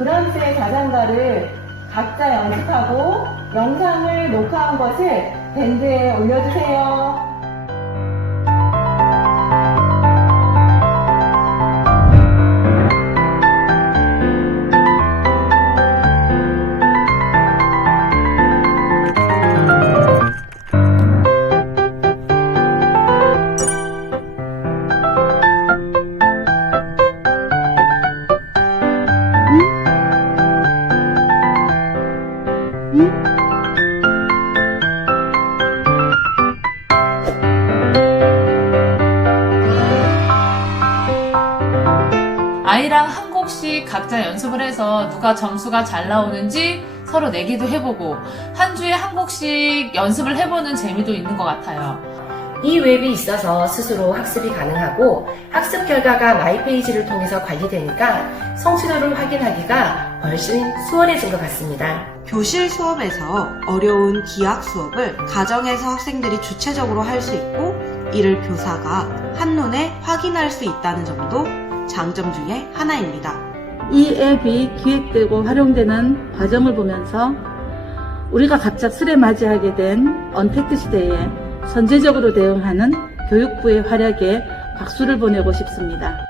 브람스의 자장가를 각자 연습하고 영상을 녹화한 것을 밴드에 올려주세요. 아이랑 한 곡씩 각자 연습을 해서 누가 점수가 잘 나오는지 서로 내기도 해보고 한 주에 한 곡씩 연습을 해보는 재미도 있는 것 같아요. 이 웹이 있어서 스스로 학습이 가능하고 학습 결과가 마이페이지를 통해서 관리되니까 성취도를 확인하기가 훨씬 수월해진 것 같습니다. 교실 수업에서 어려운 기악 수업을 가정에서 학생들이 주체적으로 할 수 있고 이를 교사가 한눈에 확인할 수 있다는 점도 장점 중에 하나입니다. 이 앱이 기획되고 활용되는 과정을 보면서 우리가 갑작스레 맞이하게 된 언택트 시대에 선제적으로 대응하는 교육부의 활약에 박수를 보내고 싶습니다.